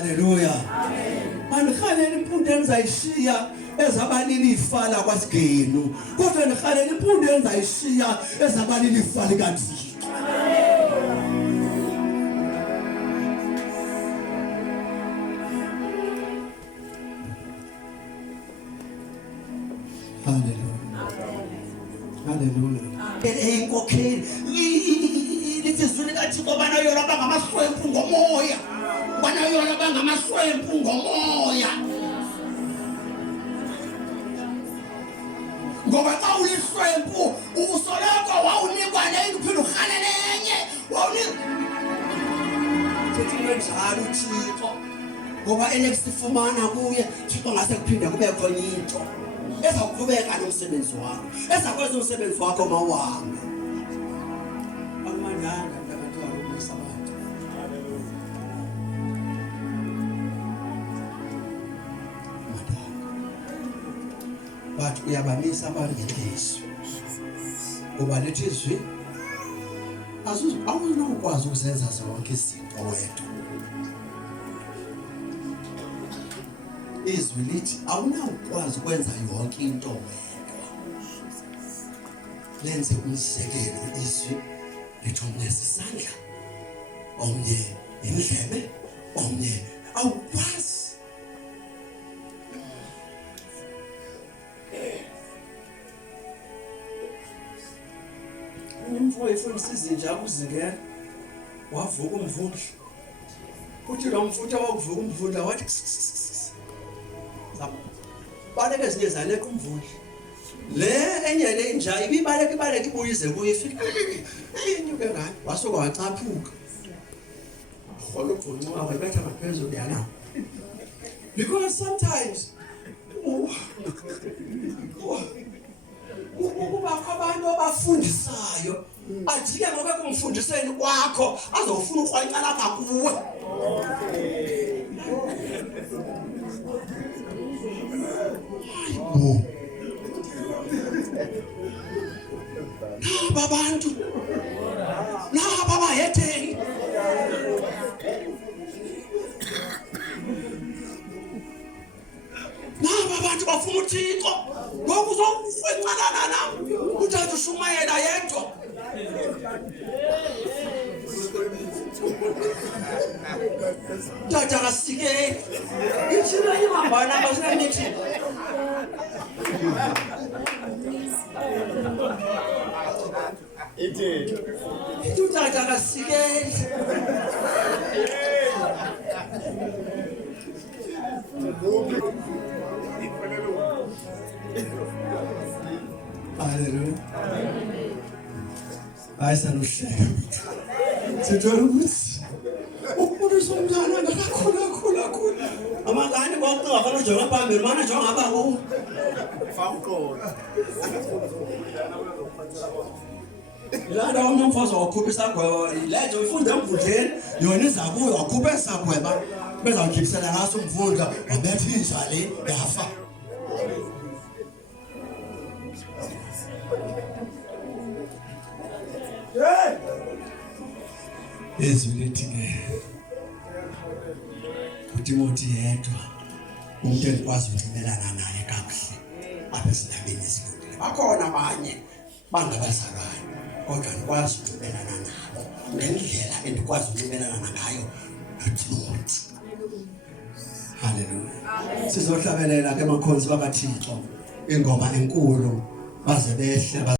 Haleluya. Andikhaleli imfundo engizayishiya ezabalili ifala kwasigenu, kodwa ndikhalela imfundo engizayishiya ezabalili ifala kaThixo. Haleluya. Haleluya. Eyinkokheli lithizwe kaThixo banayola bangamaswempu ngomoya. Banayola bangamaswempu ngomoya. Ngoba xa uliswempu usoloko wawunikwa nenye uphinde uhalele enye wawunikwa njalo uThixo, ngoba enekusifumana kuye Thixo ngase kuphinde kube khona into ezawuqhubeka nomsebenzi wakho, ezakwenza umsebenzi wakho mawuhamba. Akumandanga abantu abamisa abantu. But uyabamisa abantu ngelizwi. Ngoba lethi izwi awunokwazi ukuzenza zonke izinto wedwa. Izwi lithi awunokwazi ukwenza yonke into wedwa. Lenze umzekelo izwi lithi omnye isandla, omnye indlebe, omnye awukwazi. Umfowethu efundisa izinja kuzingela wavuka umvundla. Uthi lo mfutho wakuvuka umvundla wathi baleke ezinye zaleka umvundla. Le enye le inja ibibaleka ibuyize kuye ifika inyuke ngayo wasuka wacaphuka. Khona ubhuncu wakhe betha ngaphezulu yana. Because sometimes ukuba abantu abafundisayo ajike ngoba kumfundiseni kwakho azofuna ukwanyana lapha kuwe. Babantu naba bayetheni naba abantu bafuna uThixo ngoku uzokwencanana nami uthatha ushumayela yedwa. Tata kasike ichina imambana basina mithi iti tata kasike Haleluya. Ayisaluhleka. Sithola ukuthi umuntu somntana akakhula. Amangane bonke ngafana ujonga phambili mana jonga ngapha famqola. La ndawo umfazi wakhupha isagweba ileje uyifunde emvundleni yona izakuyo wakhupha isagweba bezawukhiphisela ngaso umvundla wabetha inja le yafa. Izwi lithi uTimothy yedwa umuntu ekwazi ukumelana naye kakuhle apha esidabeni esikudile. Bakhona abanye bangabazalwane kodwa ndikwazi ukumelana nabo ngendlela endikwazi ukumelana ngayo noTimothy. Haleluya. Sizohlabelela ke emakhonzi bakaThixo ingoma enkulu baze behle.